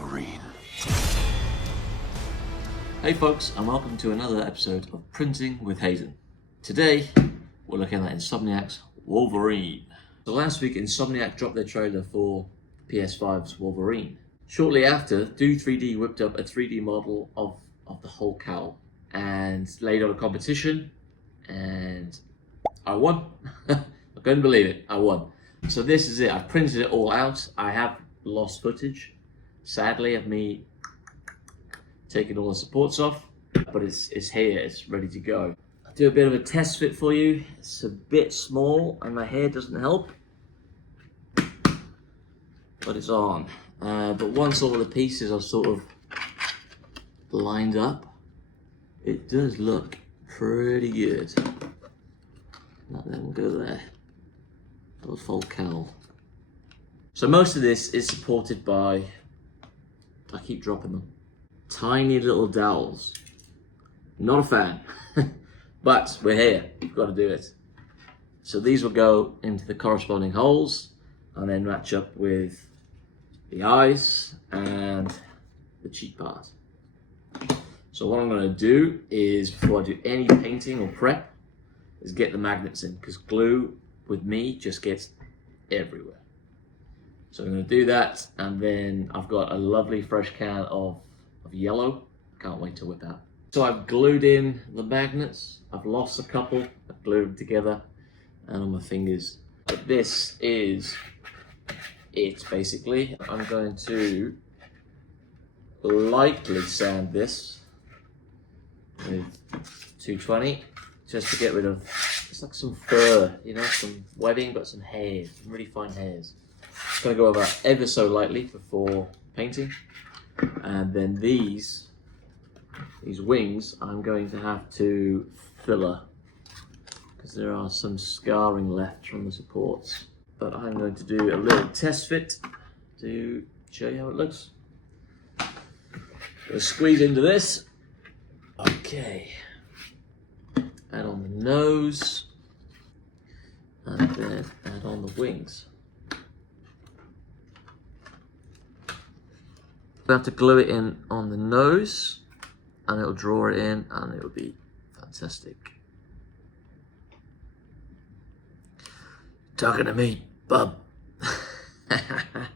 Wolverine. Hey folks, and welcome to another episode of Printing with Hayden. Today, we're looking at Insomniac's Wolverine. So last week, Insomniac dropped their trailer for PS5's Wolverine. Shortly after, Do 3D whipped up a 3D model of the whole cowl and laid on a competition, and I won. I couldn't believe it, I won. So this is it, I've printed it all out. I have lost footage, sadly, of me taking all the supports off, but it's here, it's ready to go. I'll do a bit of a test fit for you. It's a bit small and my hair doesn't help, but it's on. But once all of the pieces are sort of lined up, it does look pretty good. Now then, we'll go there. Little full cowl. So most of this is supported by, I keep dropping them, tiny little dowels. Not a fan, but we're here, we've got to do it. So these will go into the corresponding holes and then match up with the eyes and the cheek part. So what I'm going to do is, before I do any painting or prep, is get the magnets in, because glue with me just gets everywhere. So I'm going to do that, and then I've got a lovely fresh can of yellow. Can't wait to whip that. So I've glued in the magnets. I've lost a couple. I've glued them together and on my fingers. But this is it, basically. I'm going to lightly sand this with 220 just to get rid of, it's like some fur, you know, some webbing, but some hairs, some really fine hairs. Just going to go over ever so lightly before painting. And then these wings I'm going to have to filler, because there are some scarring left from the supports. But I'm going to do a little test fit to show you how it looks. We'll squeeze into this. Okay. Add on the nose, and then add on the wings. I have to glue it in on the nose, and it'll draw it in, and it'll be fantastic. Talking to me, bub.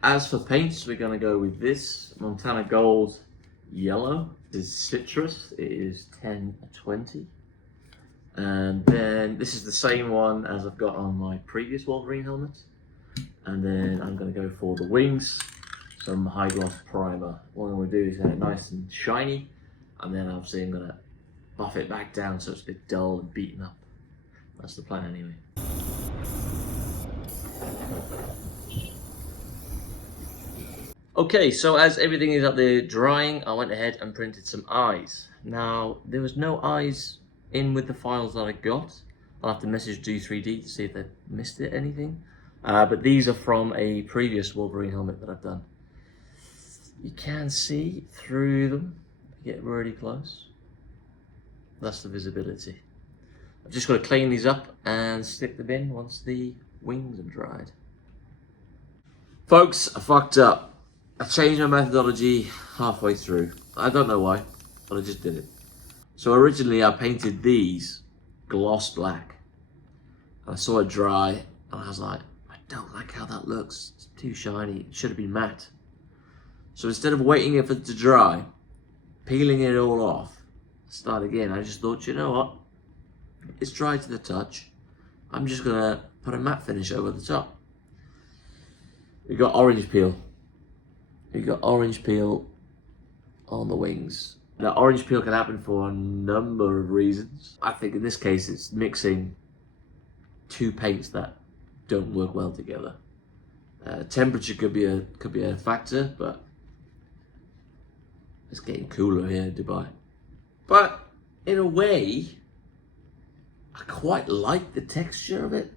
As for paints, we're going to go with this Montana Gold Yellow. This is citrus. It is 10/20. And then this is the same one as I've got on my previous Wolverine helmet. And then I'm going to go for the wings, some high gloss primer. What I'm going to do is get it nice and shiny, and then obviously I'm going to buff it back down so it's a bit dull and beaten up. That's the plan anyway. Okay, so as everything is up there drying, I went ahead and printed some eyes. Now, there was no eyes in with the files that I got. I'll have to message Do 3D to see if they've missed it, anything. But these are from a previous Wolverine helmet that I've done. You can see through them, get really close. That's the visibility. I've just got to clean these up and stick them in once the wings are dried. Folks, I fucked up. I changed my methodology halfway through. I don't know why, but I just did it. So originally I painted these gloss black. I saw it dry and I was like, I don't like how that looks. It's too shiny, it should have been matte. So instead of waiting for it to dry, peeling it all off, start again, I just thought, you know what? It's dry to the touch. I'm just gonna put a matte finish over the top. We got orange peel. We got orange peel on the wings. Now, orange peel can happen for a number of reasons. I think in this case, it's mixing two paints that don't work well together. Temperature could be a factor, but it's getting cooler here in Dubai. But in a way, I quite like the texture of it.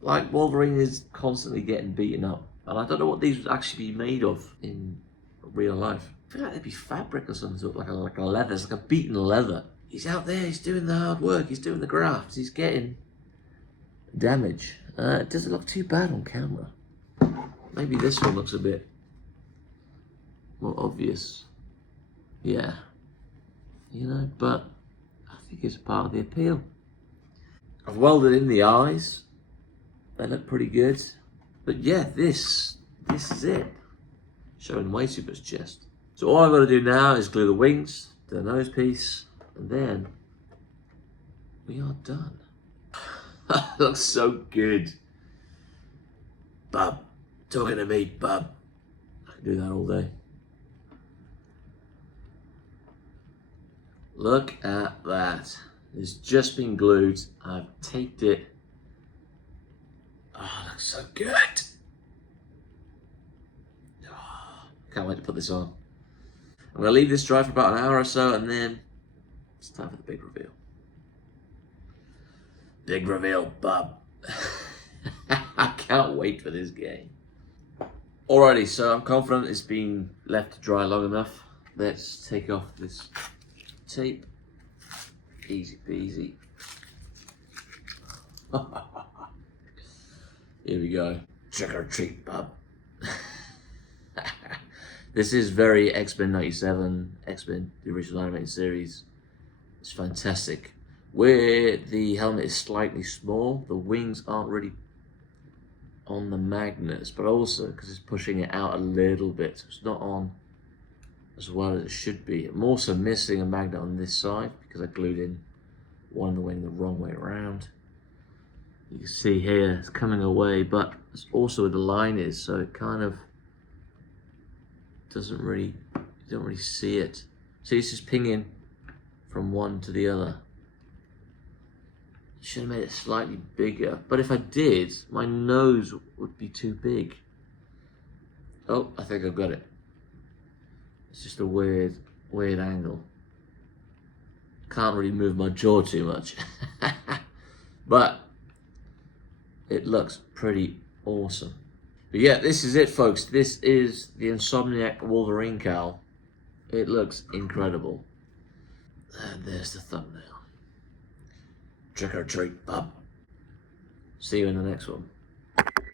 Like, Wolverine is constantly getting beaten up, and I don't know what these would actually be made of in real life. I feel like they'd be fabric or some sort, like a leather. It's like a beaten leather. He's out there, he's doing the hard work, he's doing the grafts, he's getting damage. It doesn't look too bad on camera. Maybe this one looks a bit more obvious. Yeah. You know, but I think it's part of the appeal. I've welded in the eyes. They look pretty good. But yeah, this is it. Showing way too much chest. So all I've got to do now is glue the wings to the nose piece, and then we are done. Looks so good. Bub, talking to me, bub. I can do that all day. Look at that. It's just been glued. I've taped it. Oh, it looks so good. Oh, can't wait to put this on. I'm gonna leave this dry for about an hour or so, and then it's time for the big reveal. Big reveal, bub. I can't wait for this game. Alrighty, so I'm confident it's been left to dry long enough. Let's take off this tape. Easy peasy. Here we go. Trick or treat, bub. This is very X-Men 97, X-Men, the original animated series. It's fantastic. Where the helmet is slightly small, the wings aren't really on the magnets, but also because it's pushing it out a little bit, so it's not on as well as it should be. I'm also missing a magnet on this side because I glued in one of the wing the wrong way around. You can see here it's coming away, but it's also where the line is, so it kind of doesn't really, you don't really see it. See, it's just pinging from one to the other. Should have made it slightly bigger, but if I did, my nose would be too big. Oh, I think I've got it. It's just a weird angle. Can't really move my jaw too much. But it looks pretty awesome. But yeah, this is it, folks. This is the Insomniac Wolverine cowl. It looks incredible. And there's the thumbnail. Trick or treat, bub. See you in the next one.